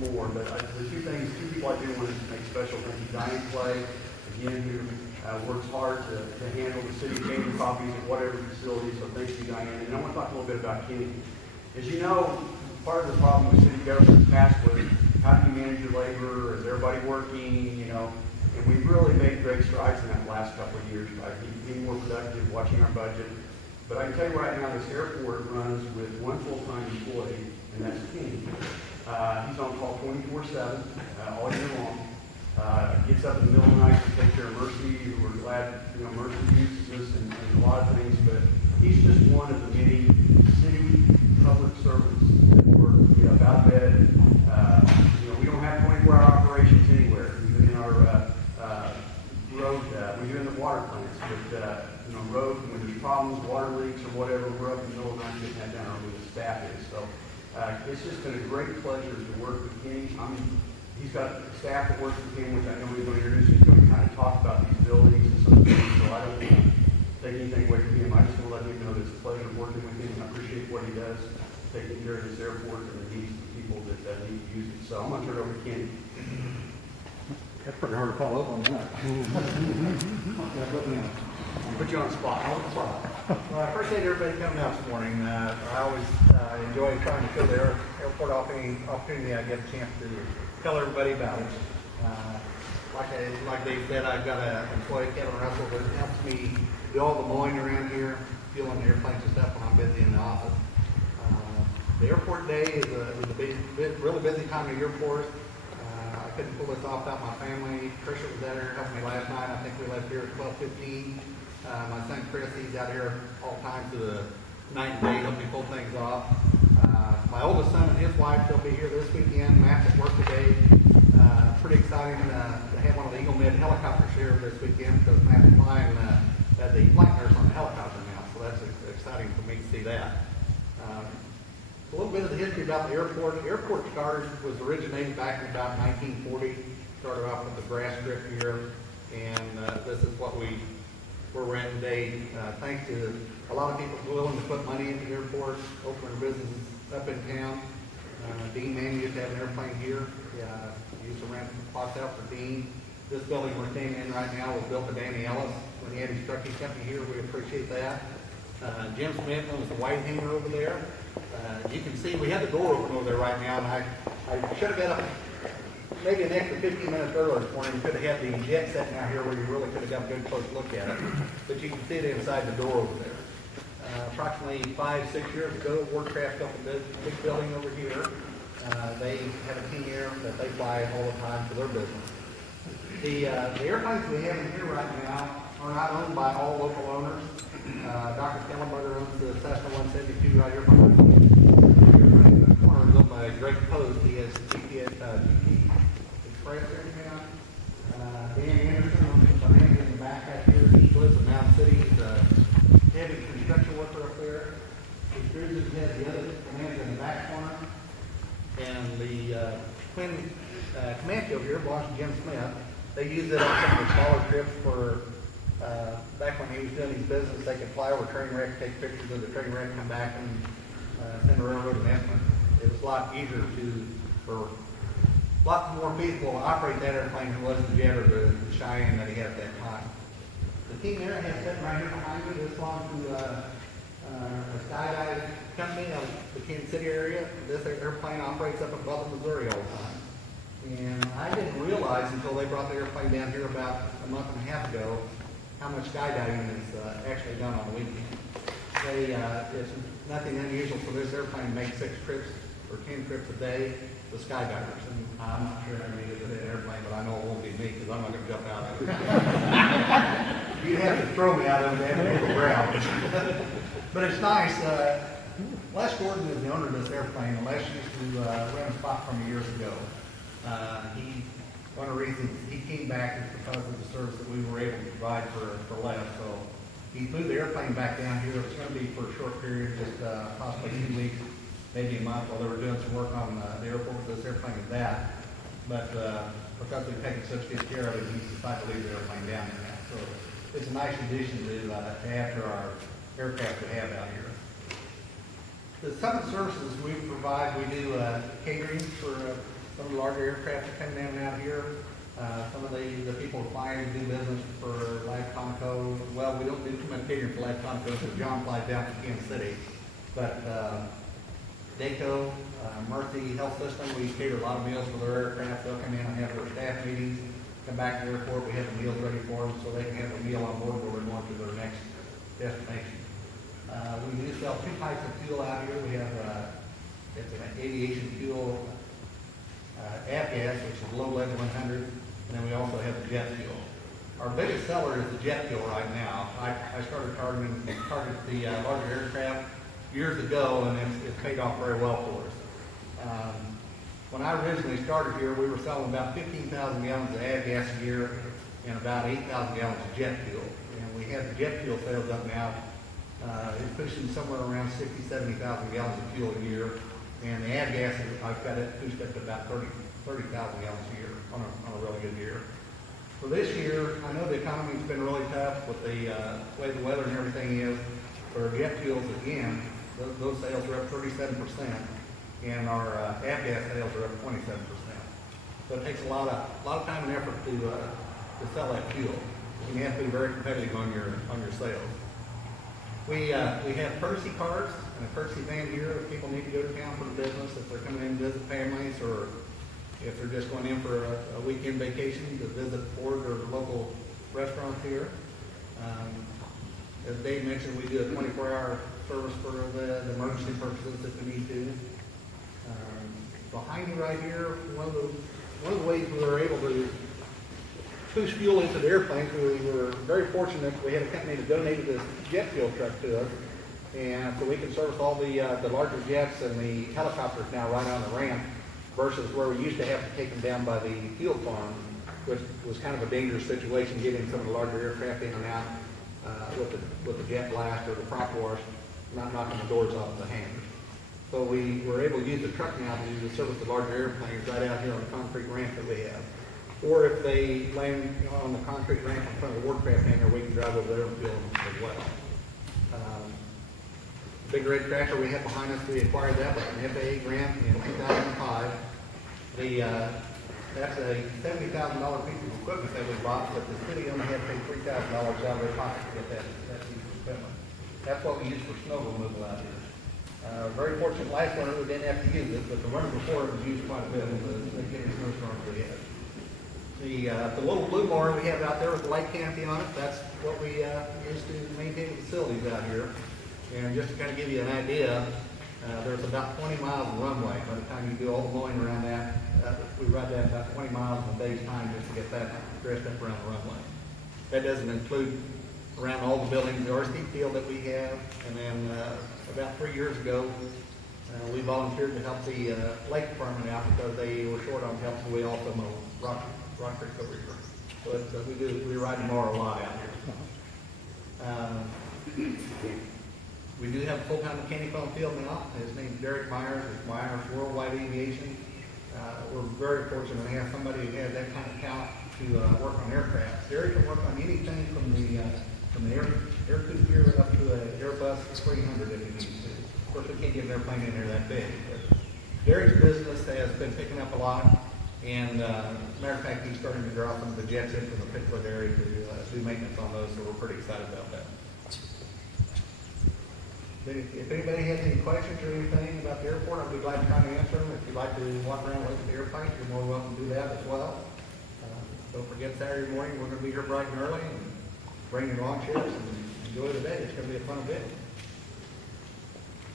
more, but the two people I do want to make special thank you. Diane Clay, again, who works hard to handle the city catering copies at whatever facility, so thank you, Diane. And I want to talk a little bit about Kenny. As you know, part of the problem with city government in the past was how do you manage your labor? Is everybody working? You know, and we've really made great strides in that last couple of years by being more productive, watching our budget. But I can tell you right now, this airport runs with one full-time employee, and that's Kenny. He's on call 24/7 all year long. Gets up in the middle of the night to take care of Mercy. We're glad, you know, Mercy uses us and a lot of things, but he's just one of the many city public servants that work, you know, out of bed. You know, we don't have 24-hour operations anywhere, even in our road. We do in the water plants, but you know, road, when there's problems, water leaks or whatever, we're up in the middle of the night getting that down, or where the staff is. So it's just been a great pleasure to work with Kenny. I mean, he's got staff that works with him, which I know he's going to introduce. He's going to kind of talk about these buildings and some things, so I don't want to take anything away from him. I just want to let him know that it's a pleasure working with him, and I appreciate what he does, taking care of this airport and the needs of the people that need to use it. So I'm going to turn it over to Kenny. That's pretty hard to follow up on that. Put you on the spot. Well, I appreciate everybody coming out this morning. I always enjoy trying to fill the airport off any opportunity I get a chance to tell everybody about it. Like Dave said, I've got an employee, Kevin Russell, that helps me do all the mowing around here, fueling the airplanes and stuff when I'm busy in the office. The airport day is a really busy time of year for us. I couldn't pull this off without my family. Tricia was out here helping me last night. I think we left here at 12:15. My son Chris, he's out here all the time to the night and day helping me pull things off. My oldest son and his wife, they'll be here this weekend. Matt's at work today. Pretty exciting to have one of the Eagle Med helicopters here this weekend because Matt's flying as a flight nurse on the helicopter now. So that's exciting for me to see that. A little bit of the history about the airport. The airport was originated back in about 1940. Started off with the grass strip here, and this is what where we're at today. Thanks to a lot of people willing to put money into the airport, opening businesses up in town. Dean Manning used to have an airplane here. Used to rent spots out for Dean. This building we're standing in right now was built by Danny Ellis when he had his trucking company here. We appreciate that. Jim Smith owns the white hanger over there. You can see we have the door open over there right now, and I should have got up maybe an extra 15 minutes earlier this morning. We could have had the jet setting out here where you really could have got a good close look at it. But you can see it inside the door over there. Approximately 5-6 years ago, Warcraft built a big building over here. They have a team here that they fly all the time for their business. The airplanes we have in here right now are not owned by all local owners. Dr. Kellenberger owns the Cessna 172 right here behind me. In the corner is owned by Greg Post. He has GT Express there in town. Dan Anderson owns the Bonanza in the back out here. He lives in Mountain City. He's a heavy construction worker up there. The Cruisers has the other Bonanza in the back corner. And the twin Comanche over here belongs to Jim Smith. They use it on some of the smaller trips for back when he was doing his business. They could fly over train wreck, take pictures of the train wreck, come back and send a railroad an estimate. It was a lot easier or a lot more feasible to operate that airplane than it was the Jet or the Cheyenne that he had at that time. The team there has sitting right here behind me. This belongs to a skydive company out of the Kansas City area. This airplane operates up in Butler, Missouri all the time. And I didn't realize until they brought the airplane down here about a month and a half ago how much skydiving is actually done on the weekend. It's nothing unusual for this airplane to make 6 trips or 10 trips a day with skydivers. And I'm not sure how many get in an airplane, but I know it won't be me because I'm not going to jump out of it. You'd have to throw me out of it and hit the ground. But it's nice. Les Gordon is the owner of this airplane, and Les used to rent a spot from me years ago. One of the reasons he came back is because of the service that we were able to provide for Les. So he flew the airplane back down here. It's going to be for a short period, just possibly 2 weeks, maybe a month, while they were doing some work on the airport with this airplane at that. But because we've taken such good care of it, he's decided to leave the airplane down there now. So it's a nice addition to add to our aircraft we have out here. Some of the services we provide, we do catering for some of the larger aircraft are coming in and out here. Some of the people applying to do business for Live Conoco, well, we don't do too much catering for Live Conoco because John flies down to Kansas City. But DACO, Mercy Health System, we cater a lot of meals for their aircraft. They'll come in and have their staff meetings, come back to the airport, we have the meals ready for them so they can have a meal on board where they're going to their next destination. We do sell two types of fuel out here. We have it's an aviation fuel avgas, which is low lead 100, and then we also have the jet fuel. Our biggest seller is the jet fuel right now. I started targeting the larger aircraft years ago, and it's paid off very well for us. When I originally started here, we were selling about 15,000 gallons of avgas a year and about 8,000 gallons of jet fuel. And we have the jet fuel sales up now. It's pushing somewhere around 60,000, 70,000 gallons of fuel a year. And the avgas, I've got it pushed up to about 30,000 gallons a year on a really good year. For this year, I know the economy's been really tough with the way the weather and everything is. For jet fuels, again, those sales are up 37%, and our avgas sales are up 27%. So it takes a lot of time and effort to sell that fuel. You have to be very competitive on your sales. We have courtesy cars and a courtesy van here if people need to go to town for the business, if they're coming in to visit families, or if they're just going in for a weekend vacation to visit Ford or the local restaurants here. As Dave mentioned, we do a 24-hour service for the emergency purposes if we need to. Behind me right here, one of the ways we were able to push fuel into the airplanes, we were very fortunate. We had a company that donated this jet fuel truck to us, and so we can service all the larger jets and the helicopters now right on the ramp, versus where we used to have to take them down by the fuel farm, which was kind of a dangerous situation getting some of the larger aircraft in and out with the jet blast or the prop wash, not knocking the doors off the hangars. So we were able to use the truck now to service the larger airplanes right out here on the concrete ramp that we have. Or if they land on the concrete ramp in front of the Warcraft hangar, we can drive over there and fuel them as well. Big red tractor we have behind us, we acquired that with an FAA grant in 2005. That's a $70,000 piece of equipment that we bought, but the city only had to pay $3,000 out of their pocket to get that piece of equipment. That's what we use for snow removal out here. Very fortunate last winter we didn't have to use it, but the winter before it was used quite a bit with the getting snowstorms we had. The little blue mower we have out there with the light canopy on it, that's what we use to maintain the facilities out here. And just to kind of give you an idea, there's about 20 miles of runway. By the time you do all the mowing around that, we ride that about 20 miles in a day's time just to get that dressed up around the runway. That doesn't include around all the buildings, the RC field that we have, and then about 3 years ago, we volunteered to help the lake department out because they were short on help, so we also mow Rock Creek over here. So we ride the mower a lot out here. We do have a full-time mechanic on the field now. His name's Derek Myers. It's Myers Worldwide Aviation. We're very fortunate to have somebody who has that kind of talent to work on aircraft. Derek can work on anything from the air coupe here up to an Airbus 300 if he needs to. Of course, we can't get an airplane in there that big. But Derek's business has been picking up a lot, and matter of fact, he's starting to draw some of the jets in from the Pittsburgh area to do maintenance on those, so we're pretty excited about that. If anybody has any questions or anything about the airport, I'd be glad to try to answer them. If you'd like to walk around and look at the airplanes, you're more welcome to do that as well. Don't forget Saturday morning, we're going to be here bright and early, and bring your lawn chairs and enjoy the day. It's going to be a fun event.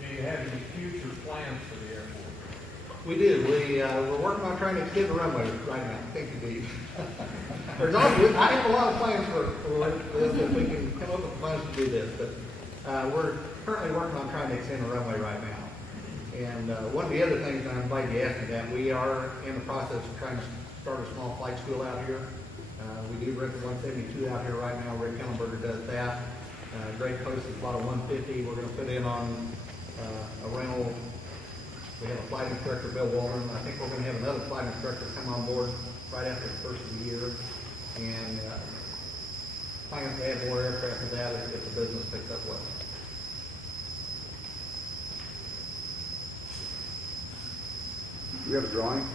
Do you have any future plans for the airport? We do. We're working on trying to extend the runway right now. Thank you, Dave. I have a lot of plans for this, if we can come up with plans to do this, but we're currently working on trying to extend the runway right now. And one of the other things, and I'm glad you asked me that, we are in the process of trying to start a small flight school out here. We do rent the 172 out here right now. Rick Kellenberger does that. Great Coast is about a 150. We're going to put in on a rental. We have a flight instructor, Bill Waldron. I think we're going to have another flight instructor come on board right after the first of the year. And plans to add more aircraft to that if the business picks up well. Do you have a drawing?